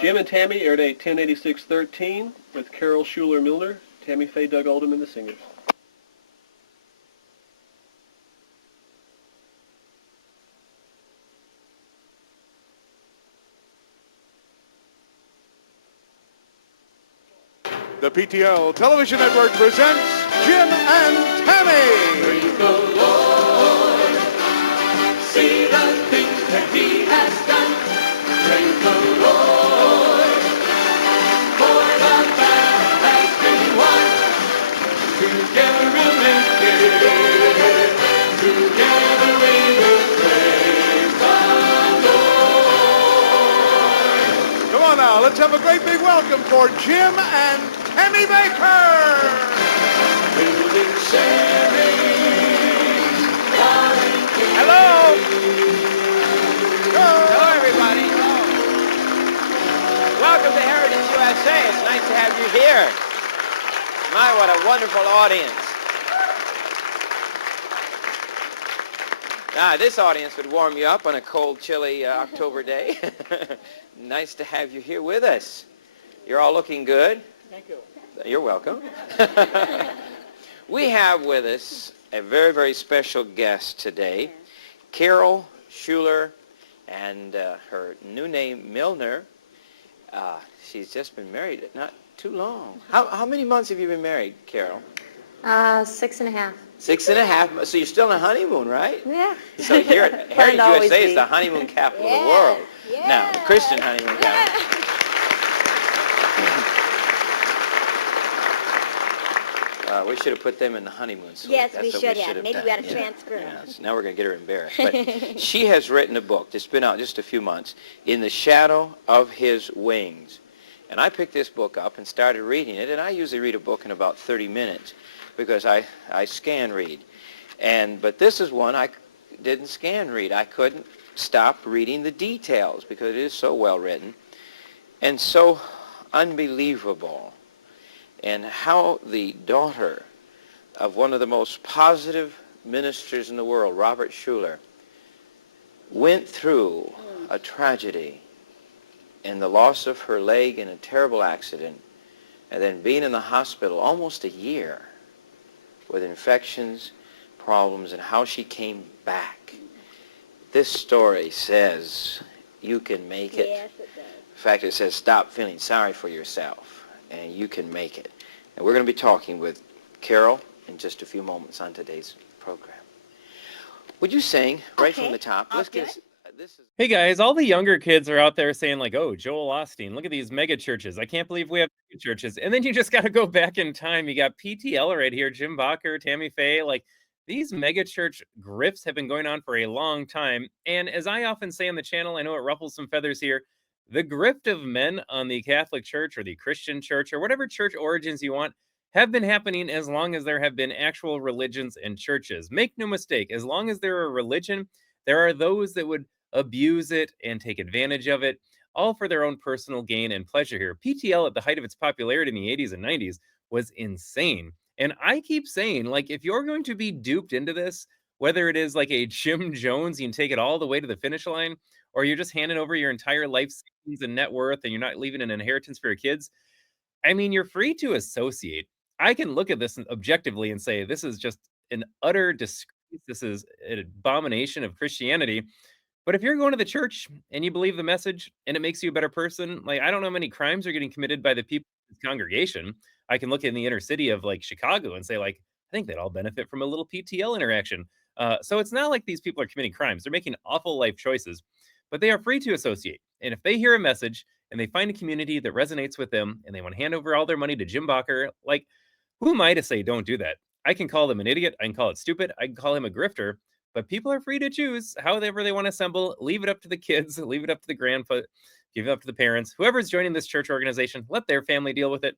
Jim and Tammy, air date 10/86/13, with Carol Schuler Milner, Tammy, Faye, Doug Oldham, and the singers. The PTL Television Network presents Jim and Tammy. Praise the Lord. See the things that He has done. Praise the Lord. For the battle has been won. Together we'll make it. Together we will praise the Lord. Come on now, let's have a great big welcome for Jim and Tammy Bakker. Building sharing. Hello. Hello, everybody. Welcome to Heritage USA. It's nice to have you here. My, what a wonderful audience. This audience would warm you up on a cold, chilly October day. Nice to have you here with us. You're all looking good. Thank you. You're welcome. We have with us a very, very special guest today, Carol Schuler, and her new name, Milner. She's just been married not too long. How many months have you been married, Carol? 6.5. 6.5. So you're still on a honeymoon, right? Yeah. So here at Heritage USA is the honeymoon capital of the world. Yeah. Now, Christian honeymoon capital. We should have put them in the honeymoon suite. Yes, That's we what should have. done. Maybe we ought to transfer them. Yeah, so now we're going to get her embarrassed. But she has written a book that's been out just a few months, In the Shadow of His Wings. And I picked this book up and started reading it, and I usually read a book in about 30 minutes because I scan read. But this is one I didn't scan read. I couldn't stop reading the details because it is so well written and so unbelievable. And how the daughter of one of the most positive ministers in the world, Robert Schuler, went through a tragedy and the loss of her leg in a terrible accident, and then being in the hospital almost a year with infections, problems, and how she came back. This story says you can make it. Yes, it does. In fact, it says stop feeling sorry for yourself, and you can make it. And we're going to be talking with Carol in just a few moments on today's program. Would you sing right from the top? I'll do This is Hey guys, all the younger kids are out there saying like, oh, Joel Osteen, look at these mega churches. I can't believe we have mega churches. And then you just got to go back in time. You got PTL right here, Jim Bakker, Tammy Faye. Like these mega church grifts have been going on for a long time. And as I often say on the channel, I know it ruffles some feathers here. The grift of men on the Catholic Church or the Christian Church or whatever church origins you want have been happening as long as there have been actual religions and churches. Make no mistake, as long as there are religion, there are those that would abuse it and take advantage of it, all for their own personal gain and pleasure here. PTL at the height of its popularity in the 80s and 90s was insane. And I keep saying, like, if you're going to be duped into this, whether it is like a Jim Jones, you can take it all the way to the finish line, or you're just handing over your entire life savings and net worth and you're not leaving an inheritance for your kids, I mean, you're free to associate. I can look at this objectively and say, this is just an utter disgrace. This is an abomination of Christianity. But if you're going to the church and you believe the message and it makes you a better person, like I don't know how many crimes are getting committed by the people in this congregation. I can look in the inner city of like Chicago and say like, I think they'd all benefit from a little PTL interaction. So it's not like these people are committing crimes. They're making awful life choices, but they are free to associate. And if they hear a message and they find a community that resonates with them and they want to hand over all their money to Jim Bakker, like who am I to say don't do that? I can call them an idiot. I can call it stupid. I can call him a grifter. But people are free to choose however they want to assemble. Leave it up to the kids. Leave it up to the grandpa. Give it up to the parents. Whoever's joining this church organization, let their family deal with it.